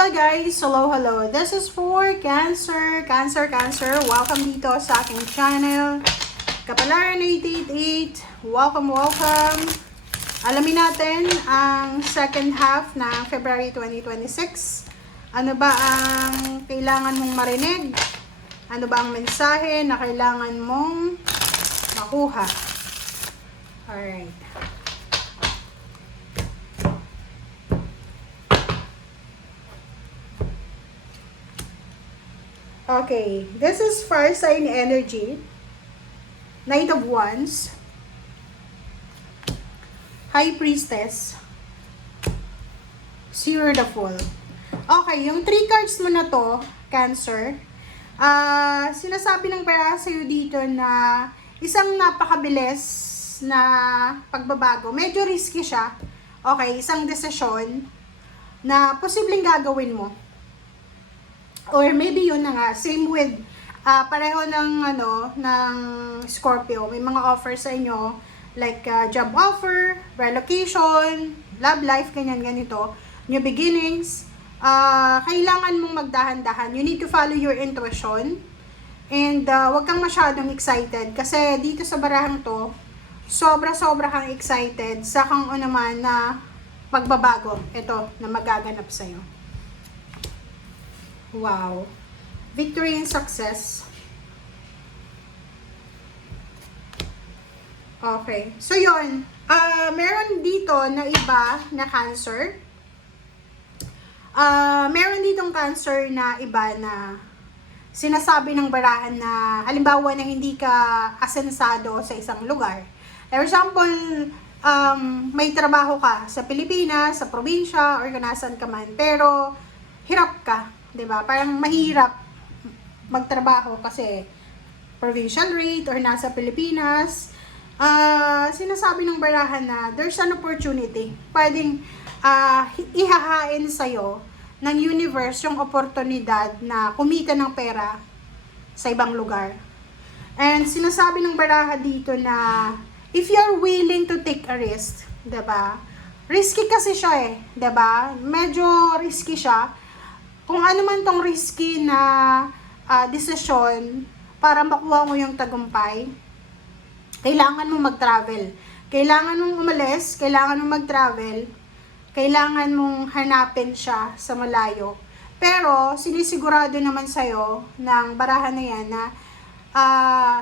Hello guys! Hello! This is for Cancer. Welcome dito sa aking channel. Kapalaran 888. Welcome! Alamin natin ang second half ng February 2026. Ano ba ang kailangan mong marinig? Ano ba ang mensahe na kailangan mong makuha? Alright. Okay, this is fire sign energy. Knight of Wands. High Priestess. Seer the Fool. Okay, yung 3 cards mo na to, Cancer, sinasabi ng pera sa'yo dito na isang napakabilis na pagbabago. Medyo risky siya. Okay, isang desisyon na posibleng gagawin mo. Or maybe yun na nga, same with pareho ng Scorpio. May mga offer sa inyo like job offer, relocation, love life, ganito, new beginnings. Kailangan mong magdahan-dahan. You need to follow your intuition. And wag kang masyadong excited kasi dito sa barahang to, sobra kang excited sa kung ano man na pagbabago ito na magaganap sa'yo. Wow. Victory and success. Okay. So, yun. Meron dito na iba na Cancer. Meron ditong Cancer na iba na sinasabi ng barahan na halimbawa na hindi ka asensado sa isang lugar. For example, may trabaho ka sa Pilipinas, sa probinsya, or kung nasan ka man, pero hirap ka. 'Di ba? Parang mahirap magtrabaho kasi provincial rate or nasa Pilipinas. Sinasabi ng barahan na there's an opportunity. Pwedeng ihahain sa'yo ng universe yung oportunidad na kumita ng pera sa ibang lugar. And sinasabi ng barahan dito na if you're willing to take a risk, 'di ba? Risky kasi siya 'di ba? Medyo risky siya. Kung ano man tong risky na desisyon para makuha mo yung tagumpay, kailangan mo mag-travel. Kailangan mong umalis, kailangan mong mag-travel, kailangan mong hanapin siya sa malayo. Pero, sinisigurado naman sa'yo ng barahan na yan na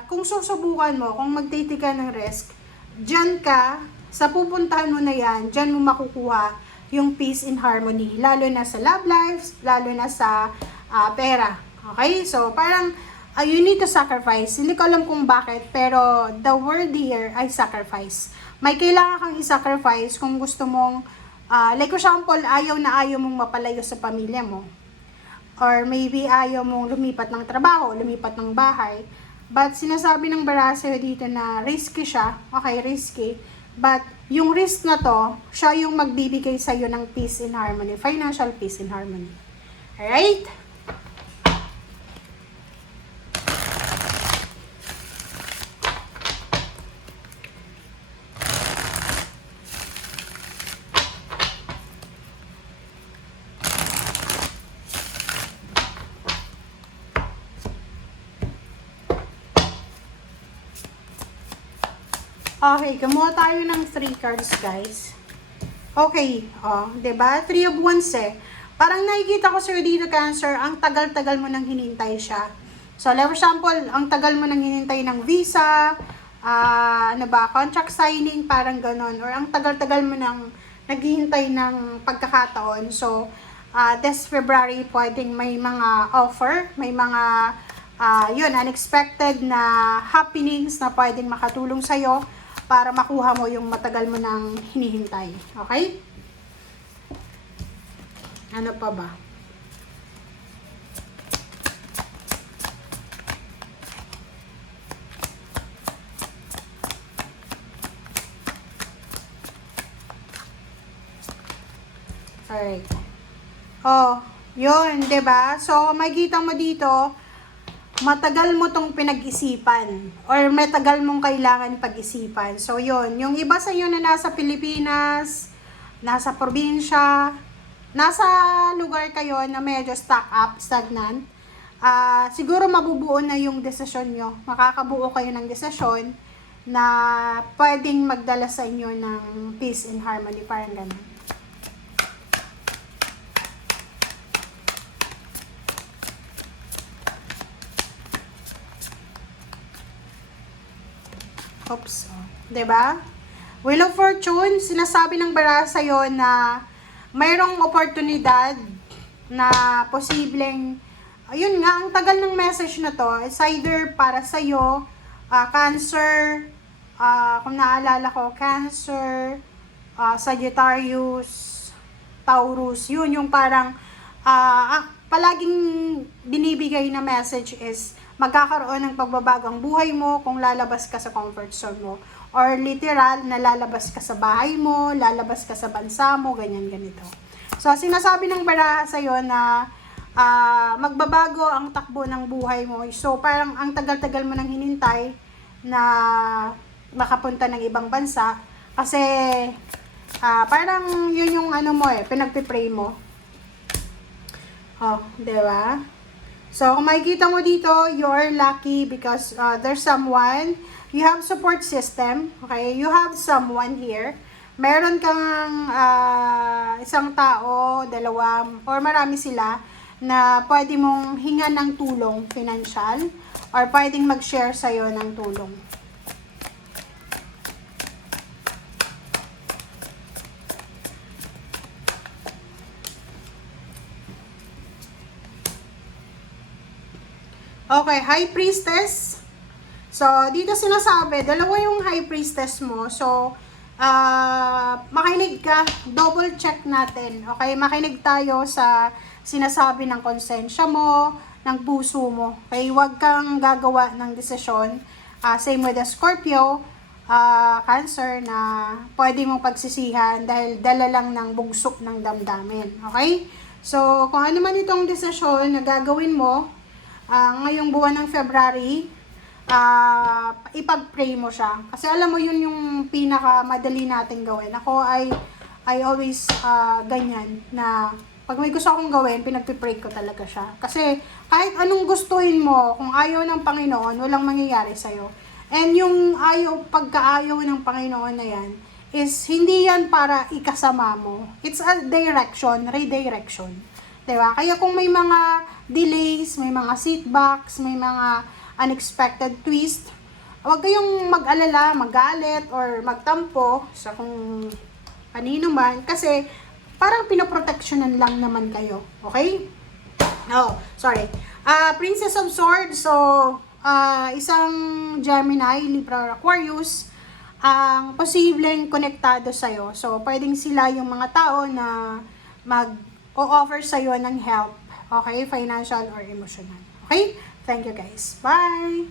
kung susubukan mo, kung magtitake ka ng risk, dyan ka, sa pupuntahan mo na yan, dyan mo makukuha yung peace and harmony, lalo na sa love lives, lalo na sa pera. Okay? So, parang you need to sacrifice. Hindi ko alam kung bakit, pero the word here ay sacrifice. May kailangan kang i-sacrifice kung gusto mong, like for example, ayaw mong mapalayo sa pamilya mo. Or maybe ayaw mong lumipat ng trabaho, lumipat ng bahay. But sinasabi ng barasa dito na risky siya. Okay, risky. But yung risk na to, siya yung magbibigay sa iyo ng peace and harmony, financial peace and harmony. Alright? Okay, kumuha tayo ng 3 cards, guys. Okay, 'di ba? 3 of Wands Parang nakikita ko sir dito, Cancer, ang tagal-tagal mo nang hinintay siya. So, like for example, ang tagal mo nang hinintay ng visa, contract signing, parang ganon. Or ang tagal-tagal mo nang naghihintay ng pagkakataon. So, this February, pwedeng may mga offer, may mga unexpected na happenings na pwedeng makatulong sa'yo para makuha mo yung matagal mo nang hinihintay. Okay? Ano pa ba? Alright. Yun, 'di ba? So, makikita mo dito, matagal mo tong pinag-isipan or matagal mong kailangan pag-isipan. So, yun. Yung iba sa inyo na nasa Pilipinas, nasa probinsya, nasa lugar kayo na medyo stagnant, siguro mabubuo na yung desisyon nyo. Makakabuo kayo ng desisyon na pwedeng magdala sa inyo ng peace and harmony, parang ganun. Oops. Diba? Wheel of Fortune, sinasabi ng bara sa'yo na mayroong oportunidad na posibleng, ayun nga, ang tagal ng message na to, is either para sa'yo, Cancer, kung naalala ko, Cancer, Sagittarius, Taurus, yun yung parang, palaging binibigay na message is, magkakaroon ng pagbabago ang buhay mo kung lalabas ka sa comfort zone mo. Or literal, na lalabas ka sa bahay mo, lalabas ka sa bansa mo, ganyan, ganito. So, sinasabi ng baraha sa'yo na magbabago ang takbo ng buhay mo. So, parang ang tagal-tagal mo nang hinintay na makapunta ng ibang bansa. Kasi, parang yun yung ano mo pinagpipray mo. Oh, diba? So, kung makikita mo dito, you're lucky because there's someone, you have support system, okay? You have someone here. Meron kang isang tao, dalawa, or marami sila na pwede mong hingan ng tulong financial or pwedeng mag-share sa'yo ng tulong. Okay, High Priestess. So, dito sinasabi, dalawa yung High Priestess mo. So, makinig ka, double check natin. Okay, makinig tayo sa sinasabi ng konsensya mo, ng puso mo. Okay, huwag kang gagawa ng desisyon. Same with the Scorpio, Cancer, na pwede mong pagsisihan dahil dala lang ng bugsok ng damdamin. Okay? So, kung ano man itong desisyon na gagawin mo, ngayong buwan ng February, ipag-pray mo siya. Kasi alam mo yun yung pinaka-madali natin gawin. Ako I always ganyan na pag may gusto akong gawin, pinag-pray ko talaga siya. Kasi kahit anong gustuhin mo, kung ayaw ng Panginoon, walang mangyayari sa'yo. And yung pagkaayaw ng Panginoon na yan, is hindi yan para ikasama mo. It's a direction, redirection. Diba? Kaya kung may mga delays, may mga setbacks, may mga unexpected twist, huwag kayong mag-alala, magalit, or magtampo sa kung kanino man, kasi parang pinoproteksyonan lang naman kayo. Okay? Oh, sorry. Princess of Swords, so, isang Gemini, Libra, Aquarius, ang posibleng konektado sa'yo. So, pwedeng sila yung mga tao na mag-o-offer sa'yo ng help. Okay? Financial or emotional. Okay? Thank you guys. Bye!